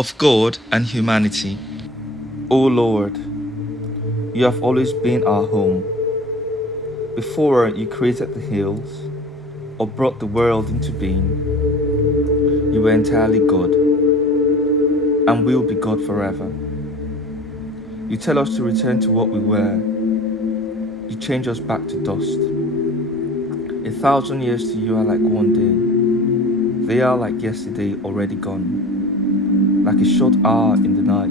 of God and humanity. O Lord, you have always been our home. Before you created the hills or brought the world into being, you were entirely God and will be God forever. You tell us to return to what we were. You change us back to dust. 1,000 years to you are like one day. They are like yesterday already gone, like a short hour in the night.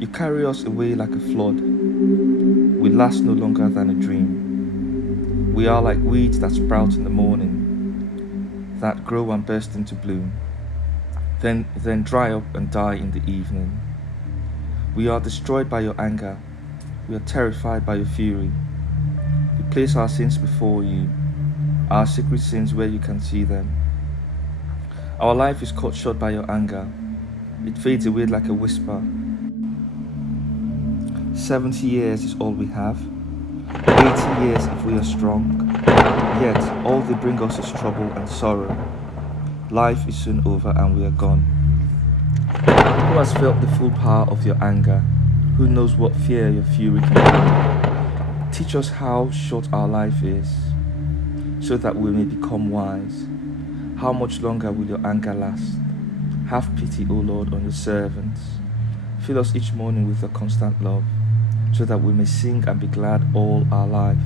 You carry us away like a flood. We last no longer than a dream. We are like weeds that sprout in the morning, that grow and burst into bloom, then dry up and die in the evening. We are destroyed by your anger. We are terrified by your fury. We place our sins before you, our secret sins where you can see them. Our life is cut short by your anger. It fades away like a whisper. 70 years is all we have, 80 years if we are strong. Yet all they bring us is trouble and sorrow. Life is soon over and we are gone. Who has felt the full power of your anger? Who knows what fear your fury can bring? Teach us how short our life is, so that we may become wise. How much longer will your anger last? Have pity, O Lord, on your servants. Fill us each morning with your constant love, so that we may sing and be glad all our life.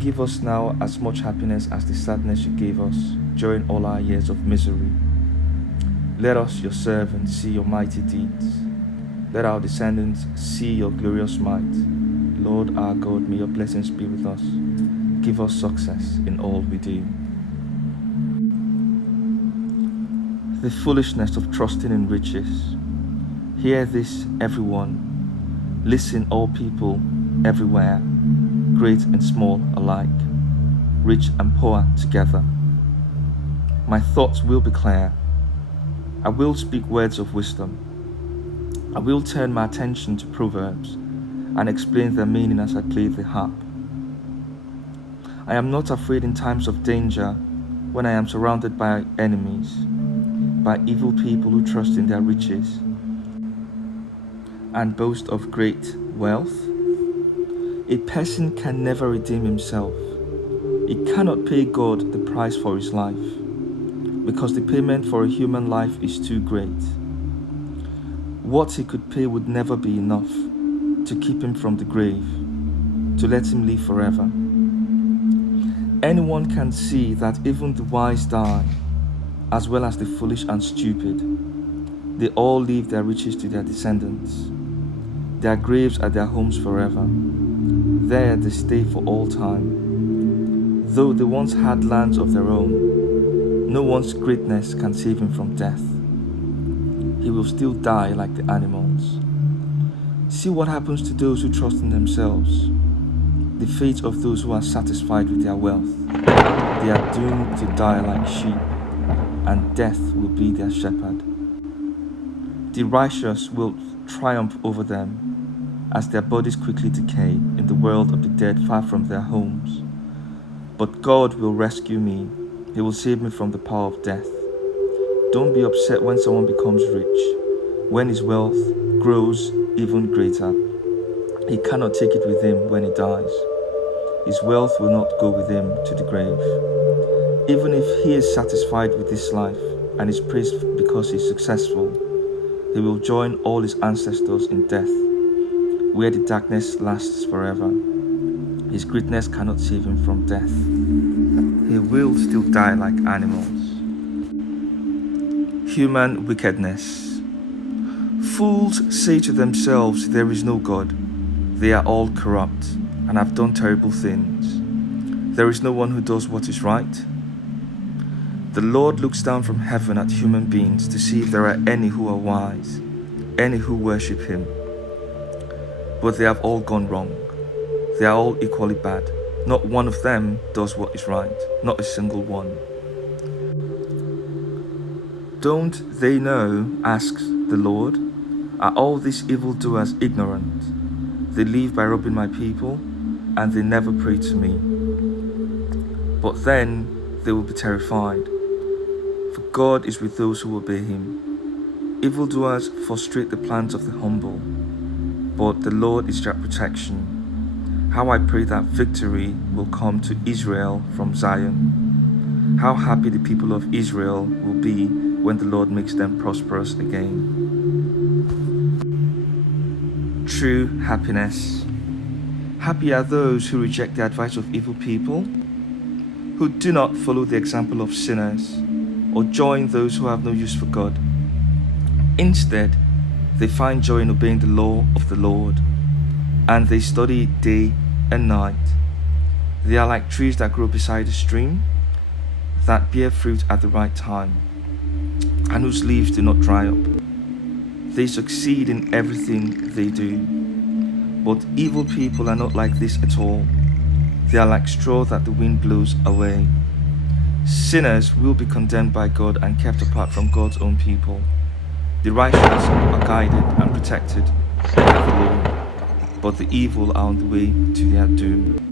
Give us now as much happiness as the sadness you gave us during all our years of misery. Let us, your servants, see your mighty deeds. Let our descendants see your glorious might. Lord our God, may your blessings be with us. Give us success in all we do. The foolishness of trusting in riches. Hear this, everyone. Listen, all people, everywhere, great and small alike, rich and poor together. My thoughts will be clear. I will speak words of wisdom. I will turn my attention to proverbs and explain their meaning as I play the harp. I am not afraid in times of danger, when I am surrounded by enemies, by evil people who trust in their riches and boast of great wealth. A person can never redeem himself. He cannot pay God the price for his life, because the payment for a human life is too great. What he could pay would never be enough to keep him from the grave, to let him live forever. Anyone can see that even the wise die, as well as the foolish and stupid. They all leave their riches to their descendants. Their graves are their homes forever. There they stay for all time. Though they once had lands of their own, no one's greatness can save him from death. He will still die like the animals. See what happens to those who trust in themselves. The fate of those who are satisfied with their wealth. They are doomed to die like sheep, and death will be their shepherd. The righteous will triumph over them, as their bodies quickly decay in the world of the dead far from their homes. But God will rescue me. He will save me from the power of death. Don't be upset when someone becomes rich, when his wealth grows even greater. He cannot take it with him when he dies. His wealth will not go with him to the grave. Even if he is satisfied with this life and is praised because he is successful, he will join all his ancestors in death, where the darkness lasts forever. His greatness cannot save him from death. He will still die like animals. Human wickedness. Fools say to themselves, there is no God. They are all corrupt and have done terrible things. There is no one who does what is right. The Lord looks down from heaven at human beings to see if there are any who are wise, any who worship him. But they have all gone wrong. They are all equally bad. Not one of them does what is right, not a single one. Don't they know, asks the Lord, are all these evildoers ignorant? They live by robbing my people, and they never pray to me. But then they will be terrified, for God is with those who obey him. Evildoers frustrate the plans of the humble, but the Lord is their protection. How I pray that victory will come to Israel from Zion. How happy the people of Israel will be when the Lord makes them prosperous again. True happiness. Happy are those who reject the advice of evil people, who do not follow the example of sinners, or join those who have no use for God. Instead, they find joy in obeying the law of the Lord, and they study it day and night. They are like trees that grow beside a stream, that bear fruit at the right time, and whose leaves do not dry up. They succeed in everything they do. But evil people are not like this at all. They are like straw that the wind blows away. Sinners will be condemned by God and kept apart from God's own people. The righteous are guided and protected by the Lord, but the evil are on the way to their doom.